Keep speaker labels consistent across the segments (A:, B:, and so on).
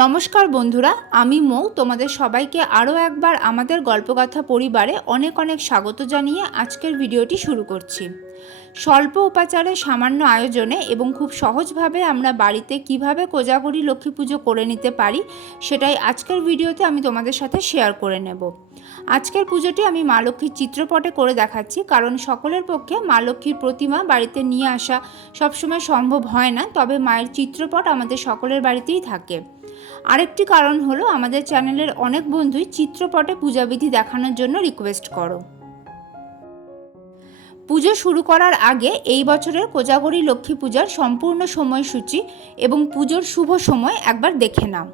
A: নমস্কার বন্ধুরা, আমি মৌ। তোমাদের সবাইকে আরও একবার আমাদের গল্পকথা পরিবারে অনেক অনেক স্বাগত জানিয়ে আজকের ভিডিওটি শুরু করছি। স্বল্প উপাচারে সামান্য আয়োজনে এবং খুব সহজভাবে আমরা বাড়িতে কীভাবে কোজাগরি লক্ষ্মী পুজো করে নিতে পারি, সেটাই আজকের ভিডিওতে আমি তোমাদের সাথে শেয়ার করে নেব। আজকের পুজোটি আমি মা লক্ষ্মীর চিত্রপটে করে দেখাচ্ছি, কারণ সকলের পক্ষে মা লক্ষ্মীর প্রতিমা বাড়িতে নিয়ে আসা সবসময় সম্ভব হয় না, তবে মায়ের চিত্রপট আমাদের সকলের বাড়িতেই থাকে। আরেকটি কারণ হলো, আমাদের চ্যানেলের অনেক বন্ধুই চিত্রপটে পূজাবিধি দেখানোর জন্য রিকোয়েস্ট করো। পুজো শুরু করার আগে এই বছরের কোজাগরি লক্ষ্মী পূজার সম্পূর্ণ সময়সূচি এবং পুজোর শুভ সময় একবার দেখে নাও।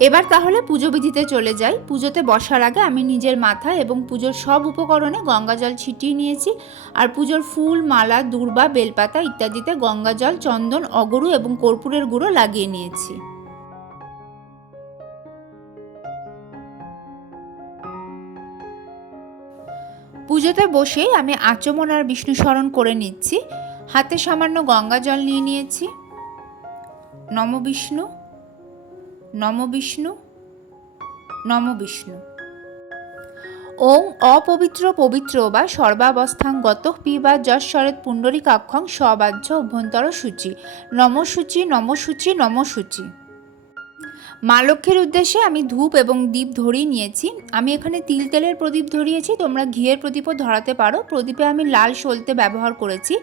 A: এবার তাহলে পুজো বিধিতে চলে যাই। পুজোতে বসার আগে আমি নিজের মাথা এবং পুজোর সব উপকরণে গঙ্গা জল ছিটিয়ে নিয়েছি। আর পুজোর ফুল, মালা, দূর্বা, বেলপাতা ইত্যাদিতে গঙ্গা জল চন্দন, অগরু এবং কর্পূরের গুঁড়ো লাগিয়ে নিয়েছি। পুজোতে বসেই আমি আচমন আর বিষ্ণু স্মরণ করে নিচ্ছি। হাতে সামান্য গঙ্গা জল নিয়ে নিয়েছি। নম বিষ্ণু নম বিষ্ণু নম বিষ্ণু। ওং অপবিত্র পবিত্র বা সর্বাবস্থাং গত পিবা যশ্বরেত পুণ্ডরিকাক্ষং সবাহ্য অভ্যন্তর সূচি নমসূচি নমসূচি নমসূচি। মা লক্ষ্মীর উদ্দেশ্যে আমি ধূপ এবং দীপ ধরিয়ে নিয়েছি। আমি এখানে তিল তেলের প্রদীপ ধরিয়েছি। তোমরা ঘিয়ের প্রদীপও ধরাতে পারো। প্রদীপে আমি লাল সলতে ব্যবহার করেছি।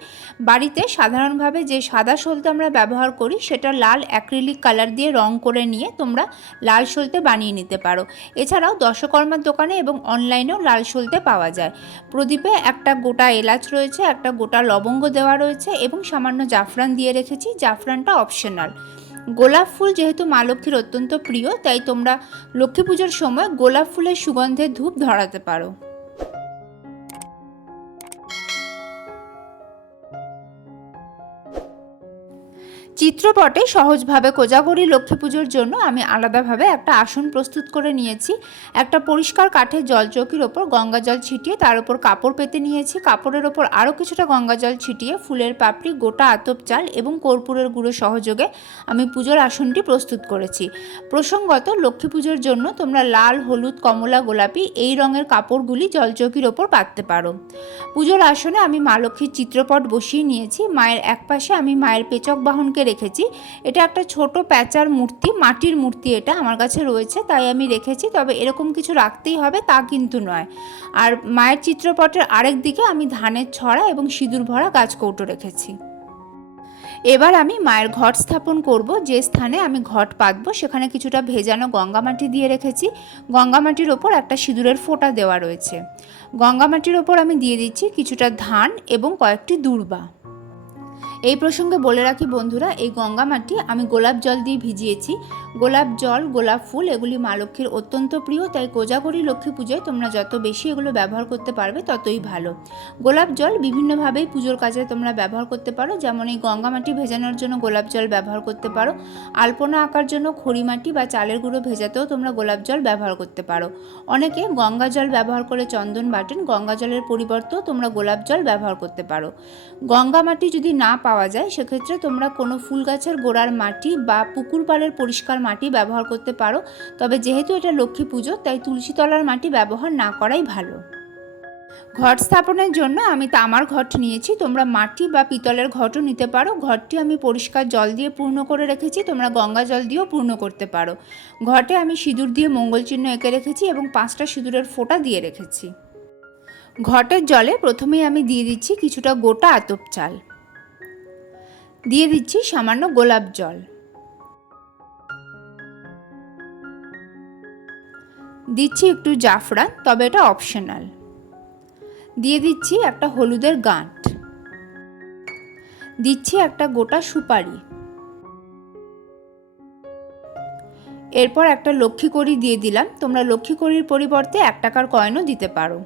A: বাড়িতে সাধারণভাবে যে সাদা সলতে আমরা ব্যবহার করি, সেটা লাল অ্যাক্রিলিক কালার দিয়ে রং করে নিয়ে তোমরা লাল সলতে বানিয়ে নিতে পারো। এছাড়াও দশকর্মার দোকানে এবং অনলাইনেও লাল সলতে পাওয়া যায়। প্রদীপে একটা গোটা এলাচ রয়েছে, একটা গোটা লবঙ্গ দেওয়া রয়েছে এবং সামান্য জাফরান দিয়ে রেখেছি। জাফরানটা অপশনাল। গোলাপ ফুল যেহেতু মা লক্ষ্মীর অত্যন্ত প্রিয়, তাই তোমরা লক্ষ্মী পুজোর সময় গোলাপ ফুলের সুগন্ধে ধূপ ধরাতে পারো। চিত্রপটে সহজভাবে কোজাগরি লক্ষ্মী পুজোর জন্য আমি আলাদাভাবে একটা আসন প্রস্তুত করে নিয়েছি। একটা পরিষ্কার কাঠের জলচৌকির ওপর গঙ্গা জল ছিটিয়ে তার উপর কাপড় পেতে নিয়েছি। কাপড়ের ওপর আরও কিছুটা গঙ্গা জল ছিটিয়ে ফুলের পাপড়ি, গোটা আতপ চাল এবং কর্পূরের গুঁড়ো সহযোগে আমি পুজোর আসনটি প্রস্তুত করেছি। প্রসঙ্গত লক্ষ্মী পুজোর জন্য তোমরা লাল, হলুদ, কমলা, গোলাপি এই রঙের কাপড়গুলি জলচৌকির ওপর পাততে পারো। পুজোর আসনে আমি মা লক্ষ্মীর চিত্রপট বসিয়ে নিয়েছি। মায়ের একপাশে আমি মায়ের পেচক বাহনকে রেখেছি। এটা একটা ছোট প্যাচার মূর্তি, মাটির মূর্তি এটা আমার কাছে রয়েছে, তাই আমি রেখেছি। তবে এরকম কিছু রাখতেই হবে তা কিন্তু নয়। আর মায়ের চিত্রপটের আরেক দিকে আমি ধানের ছড়া এবং সিঁদুর ভরা গাছ কৌটো রেখেছি। এবার আমি মায়ের ঘট স্থাপন করব, যে স্থানে আমি ঘট পাতবো। সেখানে কিছুটা ভেজানো গঙ্গামাটি দিয়ে রেখেছি। গঙ্গামাটির ওপর একটা সিঁদুরের ফোঁটা দেওয়া রয়েছে। গঙ্গামাটির ওপর আমি দিয়ে দিচ্ছি কিছুটা ধান এবং কয়েকটি দূর্বা। এই প্রসঙ্গে বলে রাখি বন্ধুরা এই গঙ্গা মাটি আমি গোলাপ জল দিয়ে ভিজিয়েছি। গোলাপ জল, গোলাপ ফুল, এগুলি মা লক্ষ্মীর অত্যন্ত প্রিয়, তাই কোজাগরি লক্ষ্মী পুজোয় তোমরা যত বেশি এগুলো ব্যবহার করতে পারবে ততই ভালো। গোলাপ জল বিভিন্নভাবেই পুজোর কাজে তোমরা ব্যবহার করতে পারো, যেমন এই গঙ্গা মাটি ভেজানোর জন্য গোলাপ জল ব্যবহার করতে পারো, আলপনা আঁকার জন্য খড়ি মাটি বা চালের গুঁড়ো ভেজাতেও তোমরা গোলাপ জল ব্যবহার করতে পারো। অনেকে গঙ্গা জল ব্যবহার করে চন্দন বাটেন, গঙ্গা জলের পরিবর্তেও তোমরা গোলাপ জল ব্যবহার করতে পারো। গঙ্গা মাটি যদি না পাওয়া যায়, সেক্ষেত্রে তোমরা কোনো ফুল গাছের গোড়ার মাটি বা পুকুর পাড়ের পরিষ্কার মাটি ব্যবহার করতে পারো। তবে যেহেতু এটা লক্ষ্মী পুজো, তাই তুলসীতলার মাটি ব্যবহার না করাই ভালো। ঘট স্থাপনের জন্য আমি তামার ঘট নিয়েছি। তোমরা মাটি বা পিতলের ঘটও নিতে পারো। ঘরটি আমি পরিষ্কার জল দিয়ে পূর্ণ করে রেখেছি। তোমরা গঙ্গা জল দিয়েও পূর্ণ করতে পারো। ঘটে আমি সিঁদুর দিয়ে মঙ্গল চিহ্ন এঁকে রেখেছি এবং পাঁচটা সিঁদুরের ফোঁটা দিয়ে রেখেছি। ঘটের জলে প্রথমেই আমি দিয়ে দিচ্ছি কিছুটা গোটা আতপ চাল। দিয়ে দিচ্ছি সামান্য গোলাপ জল। দিচ্ছি একটু জাফরান, তবে এটা অপশনাল দিয়ে দিচ্ছি একটা হলুদের গাঁট। দিচ্ছি একটা গোটা সুপারি। এরপর একটা লক্ষ্মী কড়ি দিয়ে দিলাম। তোমরা লক্ষ্মী কড়ির পরিবর্তে এক টাকার কয়েনও দিতে পারো।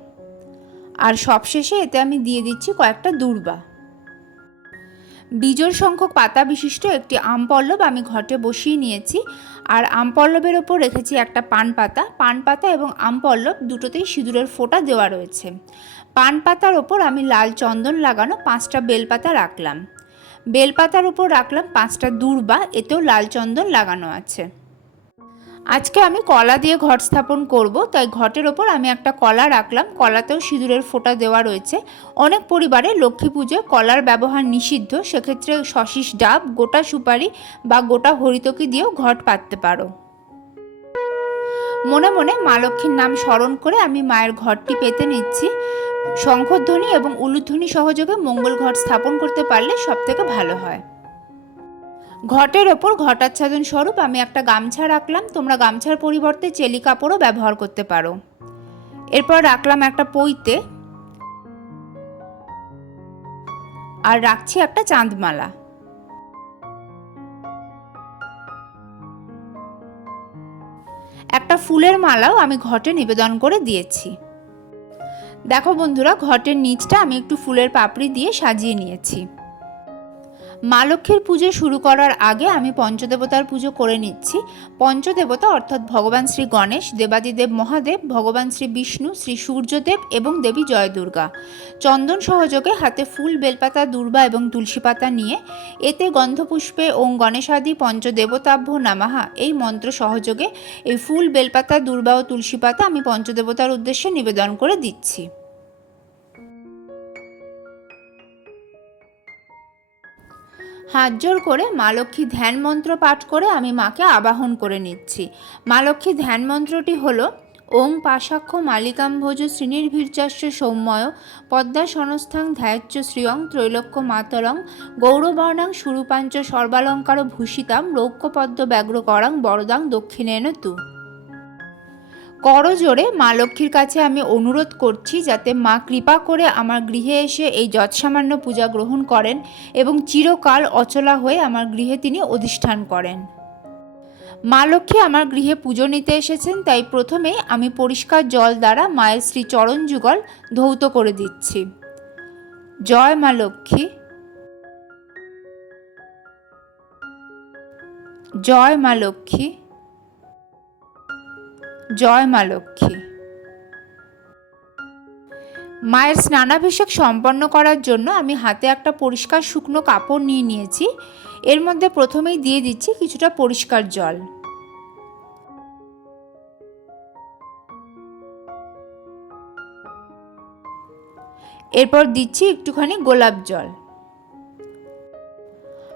A: আর সবশেষে এতে আমি দিয়ে দিচ্ছি কয়েকটা দূর্বা। বিজোড় সংখ্যক পাতা বিশিষ্ট একটি আম পল্লব আমি ঘটে বসিয়ে নিয়েছি। আর আম পল্লবের ওপর রেখেছি একটা পান পাতা। পান পাতা এবং আম পল্লব দুটোতেই সিঁদুরের ফোঁটা দেওয়া রয়েছে। পান পাতার ওপর আমি লাল চন্দন লাগানো পাঁচটা বেলপাতা রাখলাম। বেলপাতার ওপর রাখলাম পাঁচটা দূর্বা, এতেও লাল চন্দন লাগানো আছে। আজকে আমি কলা দিয়ে ঘট স্থাপন করব, তাই ঘটের ওপর আমি একটা কলা রাখলাম। কলাতেও সিঁদুরের ফোঁটা দেওয়া রয়েছে। অনেক পরিবারে লক্ষ্মী পুজোয় কলার ব্যবহার নিষিদ্ধ, সেক্ষেত্রে শশিস ডাব, গোটা সুপারি বা গোটা হরিতকি দিয়েও ঘট পাততে পারো। মনে মনে মা লক্ষ্মীর নাম স্মরণ করে আমি মায়ের ঘরটি পেতে নিচ্ছি। শঙ্খধ্বনি এবং উলুধ্বনি সহযোগে মঙ্গল ঘট স্থাপন করতে পারলে সব থেকে ভালো হয়। ঘটের ওপর ঘটাচ্ছাদন স্বরূপ আমি একটা গামছা রাখলাম, তোমরা গামছার পরিবর্তে চেলি কাপড়ও ব্যবহার করতে পারো। এরপর রাখলাম একটা পইতে আর রাখছি একটা চাঁদমালা। একটা ফুলের মালাও আমি ঘটে নিবেদন করে দিয়েছি। দেখো বন্ধুরা, ঘটের নিচটা আমি একটু ফুলের পাপড়ি দিয়ে সাজিয়ে নিয়েছি। মা লক্ষ্মীর পুজো শুরু করার আগে আমি পঞ্চদেবতার পুজো করে নিচ্ছি। পঞ্চদেবতা অর্থাৎ ভগবান শ্রী গণেশ, দেবাদিদেব মহাদেব, ভগবান শ্রী বিষ্ণু, শ্রী সূর্যদেব এবং দেবী জয় দুর্গা চন্দন সহযোগে হাতে ফুল, বেলপাতা, দুর্বা এবং তুলসী পাতা নিয়ে এতে গন্ধপুষ্পে ওং গণেশাদি, পঞ্চদেবতাভ্য নামাহা এই মন্ত্র সহযোগে এই ফুল, বেলপাতা, দুর্বা ও তুলসী পাতা আমি পঞ্চদেবতার উদ্দেশ্যে নিবেদন করে দিচ্ছি। হাত জোর করে মা লক্ষ্মী ধ্যান মন্ত্র পাঠ করে আমি মাকে আবাহন করে নিচ্ছি। মা লক্ষ্মী ধ্যান মন্ত্রটি হল, ওং পাশাক্ষ মালিকাম মালিকাম্ভোজ শ্রীনির্ভীর্যাস্য সৌম্যয় পদ্মা সনস্থাং ধ্যায়চ্য শ্রিয়ং ত্রৈলোক্য মাতরং গৌরবর্ণাং সুরূপাঞ্চ সর্বালঙ্কার ভূষিতাম রৌক্যপদ্ম ব্যগ্র করাং বরদাং দক্ষিণেন তু। করজোড়ে মা লক্ষ্মীর কাছে আমি অনুরোধ করছি যাতে মা কৃপা করে আমার গৃহে এসে এই যৎসামান্য পূজা গ্রহণ করেন এবং চিরকাল অচলা হয়ে আমার গৃহে তিনি অধিষ্ঠান করেন। মা লক্ষ্মী আমার গৃহে পুজো নিতে এসেছেন, তাই প্রথমে আমি পরিষ্কার জল দ্বারা মায়ের শ্রী চরণ যুগল ধৌত করে দিচ্ছি। জয় মা লক্ষ্মী। জয় মা লক্ষ্মী। জয় মা লক্ষ্মী। মায়ের স্নানাভিষেক সম্পন্ন করার জন্য আমি হাতে একটা পরিষ্কার শুকনো কাপড় নিয়ে নিয়েছি। এর মধ্যে প্রথমেই দিয়ে দিচ্ছি কিছুটা পরিষ্কার জল। এরপর দিচ্ছি একটুখানি গোলাপ জল।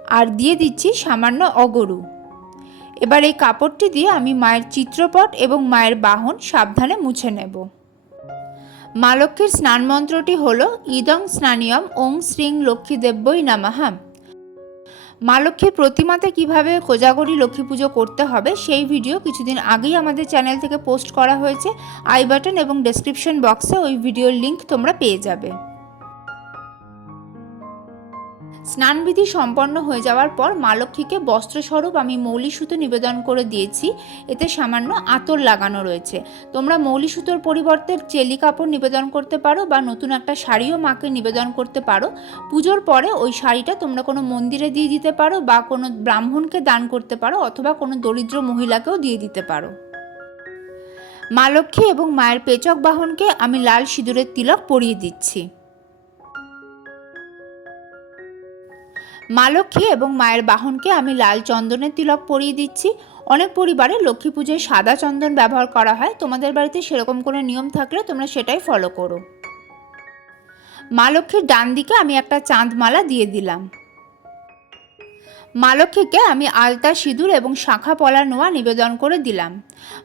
A: আর দিয়ে দিচ্ছি সামান্য অগরু। এবার এই কাপড়টি দিয়ে আমি মায়ের চিত্রপট এবং মায়ের বাহন সাবধানে মুছে নেব। মা লক্ষ্মীর স্নান মন্ত্রটি হল ইদং স্নানিয়ম ওং শ্রীং লক্ষ্মী দেব্যই নামাহাম মা লক্ষ্মীর প্রতিমাতে কীভাবে কোজাগরি লক্ষ্মী পুজো করতে হবে সেই ভিডিও কিছুদিন আগেই আমাদের চ্যানেল থেকে পোস্ট করা হয়েছে। আই বাটন এবং ডেসক্রিপশন বক্সে ওই ভিডিওর লিংক তোমরা পেয়ে যাবে। স্নানবিধি সম্পন্ন হয়ে যাওয়ার পর মা লক্ষ্মীকে বস্ত্রস্বরূপ আমি মৌলি সুতো নিবেদন করে দিয়েছি। এতে সামান্য আতর লাগানো রয়েছে। তোমরা মৌলি সুতোর পরিবর্তে চেলি কাপড় নিবেদন করতে পারো বা নতুন একটা শাড়িও মাকে নিবেদন করতে পারো। পুজোর পরে ওই শাড়িটা তোমরা কোনো মন্দিরে দিয়ে দিতে পারো বা কোনো ব্রাহ্মণকে দান করতে পারো অথবা কোনো দরিদ্র মহিলাকেও দিয়ে দিতে পারো। মা লক্ষ্মী এবং মায়ের পেচক বাহনকে আমি লাল সিঁদুরের তিলক পরিয়ে দিচ্ছি। মা লক্ষ্মী এবং মায়ের বাহনকে আমি লাল চন্দনের তিলক পরিয়ে দিচ্ছি। অনেক পরিবারে লক্ষ্মী পুজোয় সাদা চন্দন ব্যবহার করা হয়। তোমাদের বাড়িতে সেরকম কোনো নিয়ম থাকলে তোমরা সেটাই ফলো করো। মা লক্ষ্মীর ডান দিকে আমি একটা চাঁদমালা দিয়ে দিলাম। মা লক্ষ্মীকে আমি আলতা, সিঁদুর এবং শাখা পলা নোয়া নিবেদন করে দিলাম।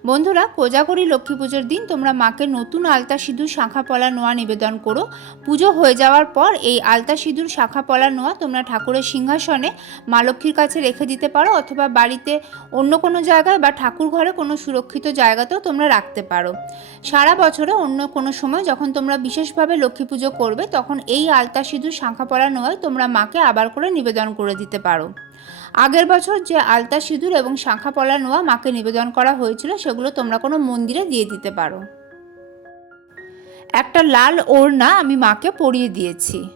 A: বন্ধুরা, কোজাগরি লক্ষ্মী পুজোর দিন তোমরা মাকে নতুন আলতা সিঁদুর, শাখা পলা, নোয়া নিবেদন করো। পুজো হয়ে যাওয়ার পর এই আলতা সিঁদুর, শাখা পলা, নোয়া তোমরা ঠাকুরের সিংহাসনে মা লক্ষ্মীর কাছে রেখে দিতে পারো অথবা বাড়িতে অন্য কোনো জায়গায় বা ঠাকুর ঘরে কোনো সুরক্ষিত জায়গাতেও তোমরা রাখতে পারো। সারা বছরে অন্য কোনো সময় যখন তোমরা বিশেষভাবে লক্ষ্মী পুজো করবে, তখন এই আলতা সিঁদুর, শাখা পলা নোয়ায় তোমরা মাকে আবার করে নিবেদন করে দিতে পারো। আগের বছর যে আলতা সিঁদুর এবং শাঁখা পলা নোয়া মাকে নিবেদন করা হয়েছিল, সেগুলো তোমরা কোনো মন্দিরে দিয়ে দিতে পারো। একটা লাল ওড়না আমি মাকে পরিয়ে দিয়েছি।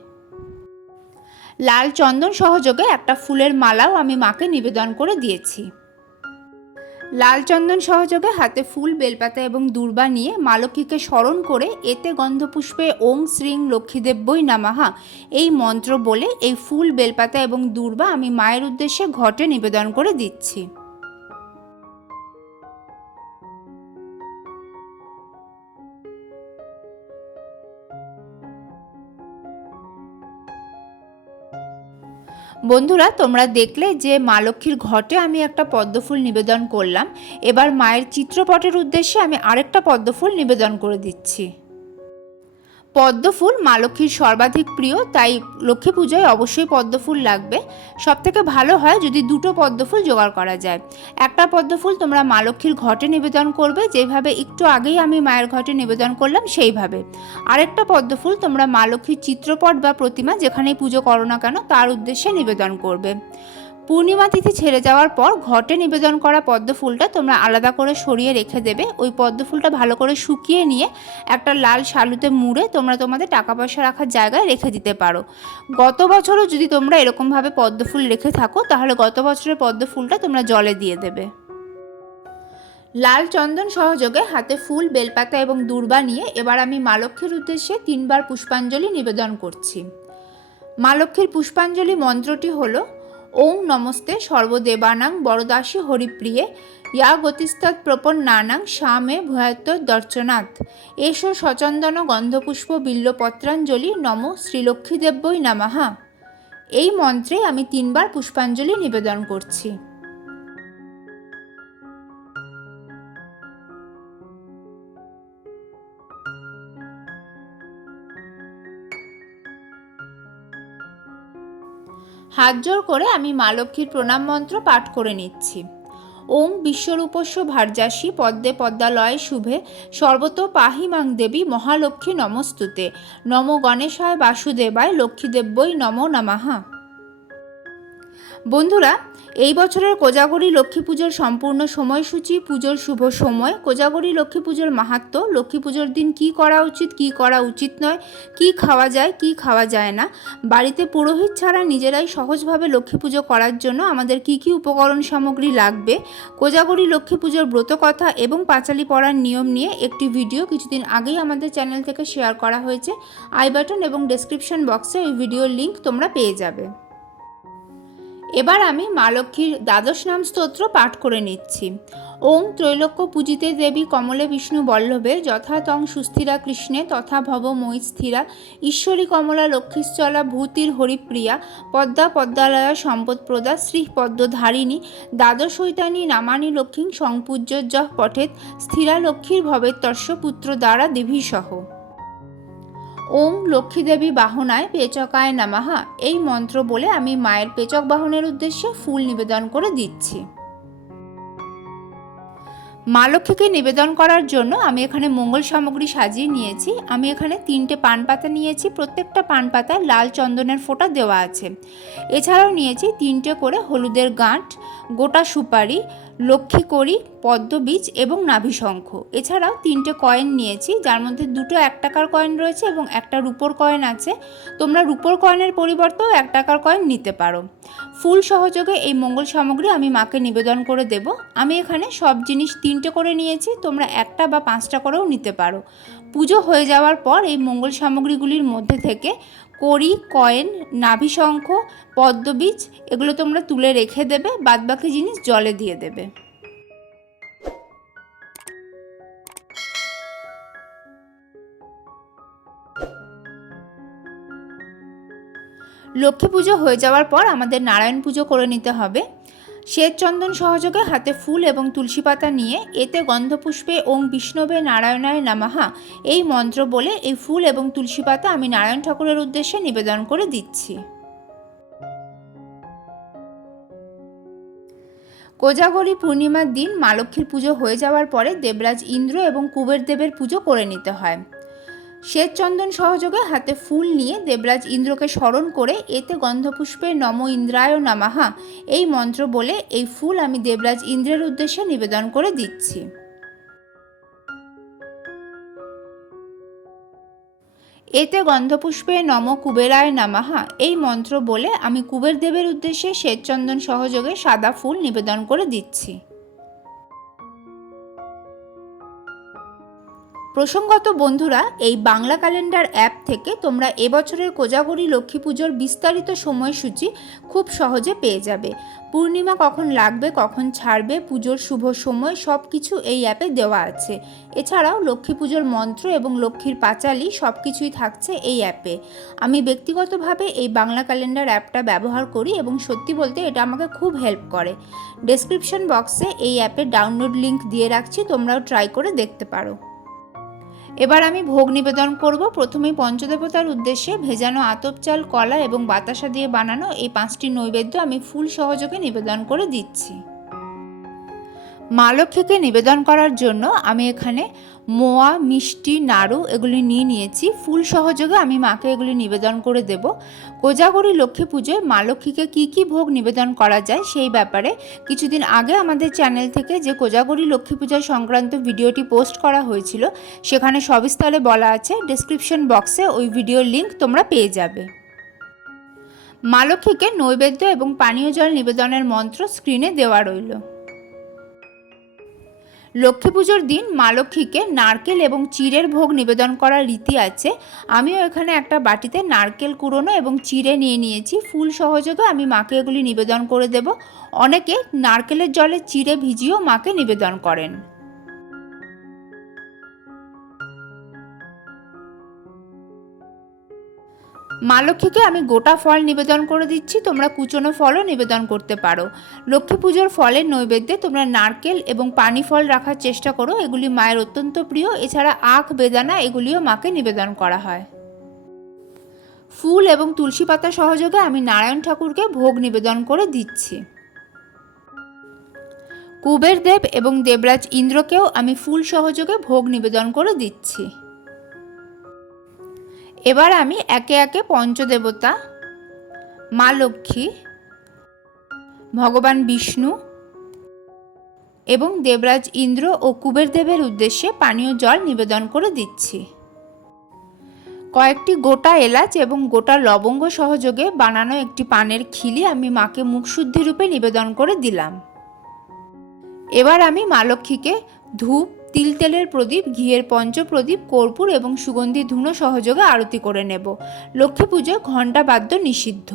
A: লাল চন্দন সহযোগে একটা ফুলের মালাও আমি মাকে নিবেদন করে দিয়েছি। লাল চন্দন সহযোগে হাতে ফুল, বেলপাতা এবং দুর্বা নিয়ে মালকীকে স্মরণ করে এতে গন্ধপুষ্পে ওং শ্রীং লক্ষ্মীদেব্যই নামাহা। এই মন্ত্র বলে এই ফুল, বেলপাতা এবং দুর্বা আমি মায়ের উদ্দেশ্যে ঘটে নিবেদন করে দিচ্ছি। বন্ধুরা, তোমরা দেখলে যে মা লক্ষ্মীর ঘটে আমি একটা পদ্মফুল নিবেদন করলাম। এবার মায়ের চিত্রপটের উদ্দেশ্যে আমি আরেকটা পদ্মফুল নিবেদন করে দিচ্ছি। পদ্মফুল মা লক্ষ্মীর সর্বাধিক প্রিয়, তাই লক্ষ্মী পুজোয় অবশ্যই পদ্মফুল লাগবে। সব থেকে ভালো হয় যদি দুটো পদ্মফুল জোগাড় করা যায়। একটা পদ্মফুল তোমরা মা লক্ষ্মীর ঘটে নিবেদন করবে, যেভাবে একটু আগেই আমি মায়ের ঘটে নিবেদন করলাম সেইভাবে। আরেকটা পদ্মফুল তোমরা মা লক্ষ্মীর চিত্রপট বা প্রতিমা যেখানেই পুজো করো না কেন, তার উদ্দেশ্যে নিবেদন করবে। পূর্ণিমা তিথি ছেড়ে যাওয়ার পর ঘটে নিবেদন করা পদ্ম ফুলটা তোমরা আলাদা করে সরিয়ে রেখে দেবে। ওই পদ্ম ফুলটা ভালো করে শুকিয়ে নিয়ে একটা লাল শালুতে মুড়ে তোমরা তোমাদের টাকা পয়সা রাখার জায়গায় রেখে দিতে পারো। গত বছরও যদি তোমরা এরকমভাবে পদ্ম ফুল রেখে থাকো, তাহলে গত বছরের পদ্ম ফুলটা তোমরা জলে দিয়ে দেবে। লাল চন্দন সহযোগে হাতে ফুল, বেলপাতা এবং দূর্বা নিয়ে এবার আমি মা লক্ষ্মীর উদ্দেশ্যে তিনবার পুষ্পাঞ্জলি নিবেদন করছি। মা লক্ষ্মীর পুষ্পাঞ্জলি মন্ত্রটি হলো ওং নমস্তে সর্বদেবানাং বরদাসী হরিপ্রিয়ে, ইয়া গতিস্তৎ প্রপন নানাং শ্যামে ভয়াত্ম দর্শনাথ। এসো সচন্দন গন্ধপুষ্প বিল্লপত্রাঞ্জলি নম শ্রীলক্ষ্মীদেব্যই নামাহা এই মন্ত্রে আমি তিনবার পুষ্পাঞ্জলি নিবেদন করছি। হাত জোর করে আমি মা লক্ষ্মীর প্রণাম মন্ত্র পাঠ করে নিচ্ছি। ওং বিশ্বরূপস্য ভার্যাসী পদ্মে পদ্মালয় শুভে সর্বত পাহিমাং দেবী মহালক্ষ্মী নমস্তুতে। নম গণেশায় বাসুদেবায় লক্ষ্মীদেব্যই নম নমাহা বন্ধুরা এই বছরের কোজাগরী লক্ষ্মী পুজোর সম্পূর্ণ সময়সূচি, পুজোর শুভ সময়, কোজাগরী লক্ষ্মী পুজোর মাহাত্ম, লক্ষ্মী পুজোর দিন কি করা উচিত, কি করা উচিত নয়, কি খাওয়া যায়, কি খাওয়া যায় না, বাড়িতে পুরোহিত ছাড়া নিজেরাই সহজভাবে লক্ষ্মী পুজো করার জন্য আমাদের কি কি উপকরণ সামগ্রী লাগবে, কোজাগরী লক্ষ্মী পুজোর ব্রতকথা এবং পাঁচালি পড়ার নিয়ম নিয়ে একটি ভিডিও কিছুদিন আগেই আমাদের চ্যানেল থেকে শেয়ার করা হয়েছে। আই বাটন এবং ডেসক্রিপশন বক্সে ওই ভিডিওর লিঙ্ক তোমরা পেয়ে যাবে। এবার আমি মা লক্ষ্মীর দ্বাদশ নাম স্তোত্র পাঠ করে নিচ্ছি। ওং ত্রৈলোক্য পূজিতে দেবী কমলে বিষ্ণু বল্লভে যথা তং সুস্থিরা কৃষ্ণে তথা ভব মই স্থিরা। ঈশ্বরী কমলা লক্ষ্মীশ্চলা ভূতির হরিপ্রিয়া পদ্মা পদ্মালয়া সম্পদপ্রদা শ্রী পদ্মধারিণী দ্বাদশৈতানী নামানি লক্ষ্মী সংপূজ্য যহ পঠেত স্থিরা লক্ষ্মীর ভবেত্তস্য পুত্র দ্বারা দিভিসহ। ওং লক্ষ্মীদেবী বাহনায় পেচকায় নামাহা। এই মন্ত্র বলে আমি মায়ের পেচক বাহনের উদ্দেশ্যে ফুল নিবেদন করে দিচ্ছি। মা লক্ষ্মীকে নিবেদন করার জন্য আমি এখানে মঙ্গল সামগ্রী সাজিয়ে নিয়েছি। আমি এখানে তিনটে পান পাতা নিয়েছি। প্রত্যেকটা পান পাতায় লাল চন্দনের ফোঁটা দেওয়া আছে। এছাড়াও নিয়েছি তিনটে করে হলুদের গাঁট, গোটা সুপারি লক্ষ্মী করি, পদ্মবীজ এবং নাভিশঙ্খ এছাড়াও তিনটে কয়েন নিয়েছি, যার মধ্যে দুটো এক টাকার কয়েন রয়েছে এবং একটা রুপোর কয়েন আছে। তোমরা রুপোর কয়েনের পরিবর্তেও এক টাকার কয়েন নিতে পারো। ফুল সহযোগে এই মঙ্গল সামগ্রী আমি মাকে নিবেদন করে দেব। আমি এখানে সব জিনিস তিনটে করে নিয়েছি, তোমরা একটা বা পাঁচটা করেও নিতে পারো। পুজো হয়ে যাওয়ার পর এই মঙ্গল সামগ্রীগুলির মধ্যে থেকে কড়ি, কয়েন নাভিশঙ্খ পদ্মবীজ, এগুলো তোমরা তুলে রেখে দেবে, বাদবাকি জিনিস জলে দিয়ে দেবে। লক্ষ্মী পুজো হয়ে যাওয়ার পর আমাদের নারায়ণ পুজো করে নিতে হবে। শ্বেত চন্দন সহযোগে হাতে ফুল এবং তুলসী পাতা নিয়ে এতে গন্ধপুষ্পে ওং বিষ্ণবে নারায়ণায় নামাহা। এই মন্ত্র বলে এই ফুল এবং তুলসী পাতা আমি নারায়ণ ঠাকুরের উদ্দেশ্যে নিবেদন করে দিচ্ছি। কোজাগরী পূর্ণিমার দিন মা লক্ষ্মীর পুজো হয়ে যাওয়ার পরে দেবরাজ ইন্দ্র এবং কুবের দেবের পুজো করে নিতে হয়। শ্বেত চন্দন সহযোগে হাতে ফুল নিয়ে দেবরাজ ইন্দ্রকে স্মরণ করে, এতে গন্ধপুষ্পে নম ইন্দ্রায় নামাহা। এই মন্ত্র বলে এই ফুল আমি দেবরাজ ইন্দ্রের উদ্দেশ্যে নিবেদন করে দিচ্ছি। এতে গন্ধপুষ্পে নম কুবেরায় নামাহা। এই মন্ত্র বলে আমি কুবের দেবের উদ্দেশ্যে শ্বেতচন্দন সহযোগে সাদা ফুল নিবেদন করে দিচ্ছি। প্রসঙ্গত বন্ধুরা, এই বাংলা ক্যালেন্ডার অ্যাপ থেকে তোমরা এবছরের কোজাগরি লক্ষ্মী পুজোর বিস্তারিত সময়সূচি খুব সহজে পেয়ে যাবে। পূর্ণিমা কখন লাগবে, কখন ছাড়বে, পুজোর শুভ সময় সব কিছু এই অ্যাপে দেওয়া আছে। এছাড়াও লক্ষ্মী পুজোর মন্ত্র এবং লক্ষ্মীর পাঁচালি সব কিছুই থাকছে এই অ্যাপে। আমি ব্যক্তিগতভাবে এই বাংলা ক্যালেন্ডার অ্যাপটা ব্যবহার করি এবং সত্যি বলতে এটা আমাকে খুব হেল্প করে। ডেসক্রিপশন বক্সে এই অ্যাপের ডাউনলোড লিংক দিয়ে রাখছি, তোমরাও ট্রাই করে দেখতে পারো। এবার আমি ভোগ নিবেদন করব। প্রথমেই পঞ্চদেবতার উদ্দেশ্যে ভেজানো আতপ চাল, কলা এবং বাতাসা দিয়ে বানানো এই পাঁচটি নৈবেদ্য আমি ফুল সহযোগে নিবেদন করে দিচ্ছি। মা লক্ষ্মীকে নিবেদন করার জন্য আমি এখানে মোয়া, মিষ্টি, নাড়ু এগুলি নিয়ে নিয়েছি। ফুল সহযোগে আমি মাকে এগুলি নিবেদন করে দেব। কোজাগরি লক্ষ্মী পুজোয় মা লক্ষ্মীকে কী কী ভোগ নিবেদন করা যায় সেই ব্যাপারে কিছুদিন আগে আমাদের চ্যানেল থেকে যে কোজাগরি লক্ষ্মী পূজা সংক্রান্ত ভিডিওটি পোস্ট করা হয়েছিল, সেখানে সবিস্তারে বলা আছে ডিসক্রিপশন বক্সে ওই ভিডিওর লিংক তোমরা পেয়ে যাবে। মা লক্ষ্মীকে নৈবেদ্য এবং পানীয় জল নিবেদনের মন্ত্র স্ক্রিনে দেওয়া রইল। লক্ষ্মী পুজোর দিন মা লক্ষ্মীকে নারকেল এবং চিড়ের ভোগ নিবেদন করার রীতি আছে। আমিও এখানে একটা বাটিতে নারকেল কুড়োনো এবং চিড়ে নিয়ে নিয়েছি। ফুল সহযোগে আমি মাকে এগুলি নিবেদন করে দেব। অনেকে নারকেলের জলে চিড়ে ভিজিয়েও মাকে নিবেদন করেন। মা লক্ষ্মীকে আমি গোটা ফল নিবেদন করে দিচ্ছি, তোমরা কুচনো ফলও নিবেদন করতে পারো। লক্ষ্মী পুজোর ফলের নৈবেদ্যে তোমরা নারকেল এবং পানি ফল রাখার চেষ্টা করো, এগুলি মায়ের অত্যন্ত প্রিয়। এছাড়া আখ, বেদানা, এগুলিও মাকে নিবেদন করা হয়। ফুল এবং তুলসী পাতা সহযোগে আমি নারায়ণ ঠাকুরকে ভোগ নিবেদন করে দিচ্ছি। কুবের দেব এবং দেবরাজ ইন্দ্রকেও আমি ফুল সহযোগে ভোগ নিবেদন করে দিচ্ছি। এবার আমি একে একে পঞ্চদেবতা, মা লক্ষ্মী, ভগবান বিষ্ণু এবং দেবরাজ ইন্দ্র ও কুবের দেবের উদ্দেশ্যে পানীয় জল নিবেদন করে দিচ্ছি। কয়েকটি গোটা এলাচ এবং গোটা লবঙ্গ সহযোগে বানানো একটি পানের খিলি আমি মাকে মুখশুদ্ধি রূপে নিবেদন করে দিলাম। এবার আমি মা লক্ষ্মীকে ধূপ তিল তেলের প্রদীপ, ঘিয়ের পঞ্চপ্রদীপ, কর্পূর এবং সুগন্ধি ধুনো সহযোগে আরতি করে নেব। লক্ষ্মী পুজো ঘণ্টা বাদ্য নিষিদ্ধ।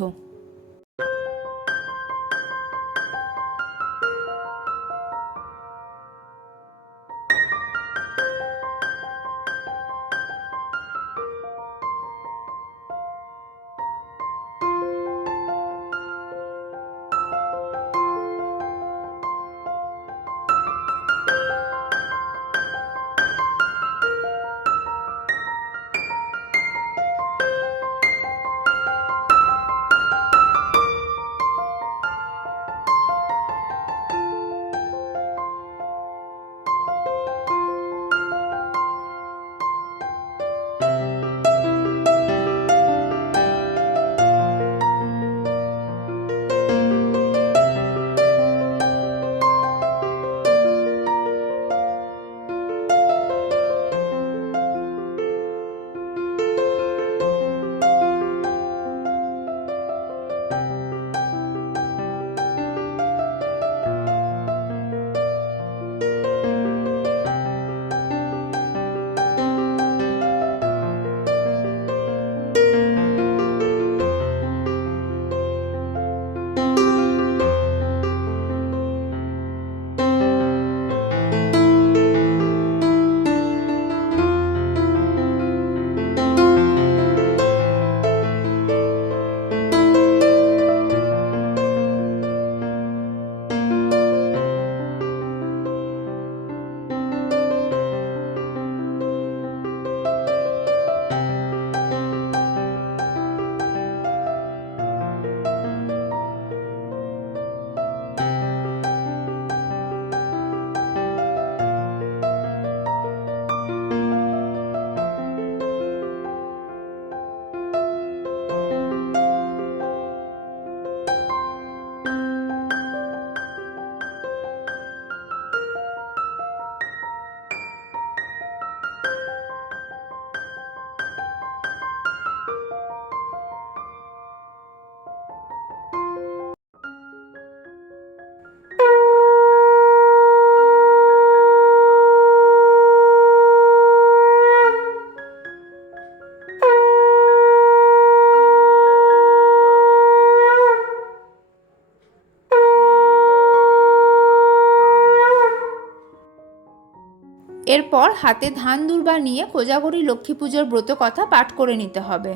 A: এরপর হাতে ধান দুর্বা নিয়ে কোজাগরী লক্ষ্মী পুজোর ব্রত কথা পাঠ করে নিতে হবে।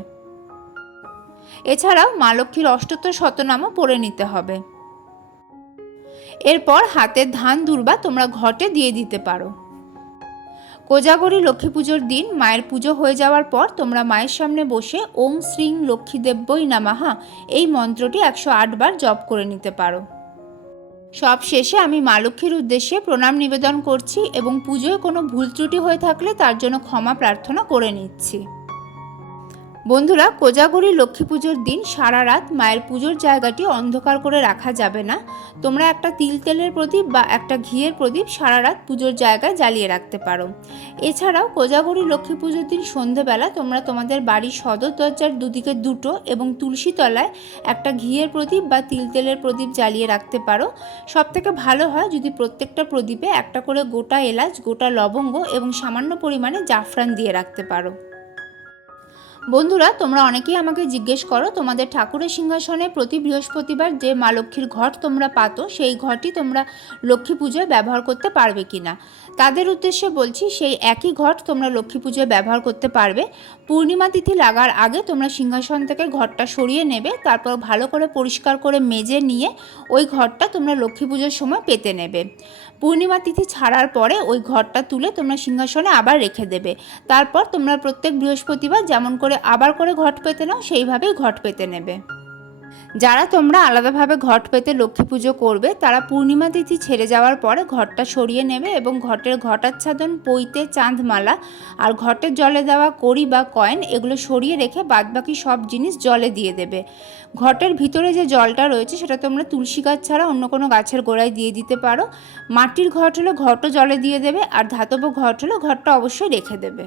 A: এছাড়াও মা লক্ষ্মীর অষ্টত্তর শতনামও পড়ে নিতে হবে। এরপর হাতের ধান দুর্বা তোমরা ঘটে দিয়ে দিতে পারো। কোজাগরী লক্ষ্মী পুজোর দিন মায়ের পুজো হয়ে যাওয়ার পর তোমরা মায়ের সামনে বসে ওম শ্রীং লক্ষ্মী দেব্যই নামাহা এই মন্ত্রটি একশো আট বার জপ করে নিতে পারো। সব শেষে আমি মা লক্ষ্মীর উদ্দেশ্যে প্রণাম নিবেদন করছি এবং পুজোয় কোনো ভুল ত্রুটি হয়ে থাকলে তার জন্য ক্ষমা প্রার্থনা করে নিচ্ছি। বন্ধুরা, কোজাগরী লক্ষ্মী পুজোর দিন সারা রাত মায়ের পুজোর জায়গাটি অন্ধকার করে রাখা যাবে না। তোমরা একটা তিল তেলের প্রদীপ বা একটা ঘিয়ের প্রদীপ সারা রাত পুজোর জায়গায় জ্বালিয়ে রাখতে পারো। এছাড়াও কোজাগরী লক্ষ্মী পুজোর দিন সন্ধেবেলা তোমরা তোমাদের বাড়ির সদর দরজার দুদিকে দুটো এবং তুলসী তলায় একটা ঘিয়ের প্রদীপ বা তিল তেলের প্রদীপ জ্বালিয়ে রাখতে পারো। সব থেকে ভালো হয় যদি প্রত্যেকটা প্রদীপে একটা করে গোটা এলাচ, গোটা লবঙ্গ এবং সামান্য পরিমাণে জাফরান দিয়ে রাখতে পারো। বন্ধুরা, তোমরা অনেকেই আমাকে জিজ্ঞেস করো, তোমাদের ঠাকুরের সিংহাসনে প্রতি বৃহস্পতিবার যে মা লক্ষ্মীর ঘট তোমরা পাতো, সেই ঘটই তোমরা লক্ষ্মী পুজোয় ব্যবহার করতে পারবে কি না তাদের উদ্দেশ্যে বলছি, সেই একই ঘট তোমরা লক্ষ্মী পুজোয় ব্যবহার করতে পারবে। পূর্ণিমা তিথি লাগার আগে তোমরা সিংহাসন থেকে ঘরটা সরিয়ে নেবে, তারপর ভালো করে পরিষ্কার করে মেজে নিয়ে ওই ঘরটা তোমরা লক্ষ্মী পুজোর সময় পেতে নেবে। পূর্ণিমা তিথি ছাড়ার পরে ওই ঘরটা তুলে তোমরা সিংহাসনে আবার রেখে দেবে। তারপর তোমরা প্রত্যেক বৃহস্পতিবার যেমন করে আবার করে ঘট পেতে নাও, সেইভাবেই ঘট পেতে নেবে। যারা তোমরা আলাদাভাবে ঘট পেতে লক্ষ্মী পুজো করবে, তারা পূর্ণিমা তিথি ছেড়ে যাওয়ার পরে ঘরটা সরিয়ে নেবে এবং ঘটের ঘটাচ্ছাদন পইতে চাঁদমালা আর ঘটের জলে দেওয়া কড়ি বা কয়েন এগুলো সরিয়ে রেখে বাদবাকি সব জিনিস জলে দিয়ে দেবে। ঘটের ভিতরে যে জলটা রয়েছে, সেটা তোমরা তুলসী গাছ ছাড়া অন্য কোনো গাছের গোড়ায় দিয়ে দিতে পারো। মাটির ঘট হলে ঘটও জলে দিয়ে দেবে আর ধাতব ঘট হলে ঘরটা অবশ্যই রেখে দেবে।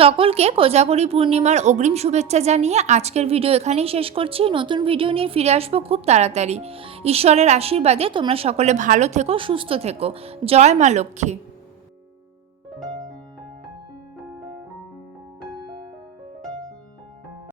A: সকলকে কোজাগরী পূর্ণিমার অগ্রিম শুভেচ্ছা জানিয়ে আজকের ভিডিও এখানেই শেষ করছি। নতুন ভিডিও নিয়ে ফিরে আসব খুব তাড়াতাড়ি। ঈশ্বরের আশীর্বাদে তোমরা সকলে ভালো থেকো, সুস্থ থেকো। জয় মা লক্ষ্মী।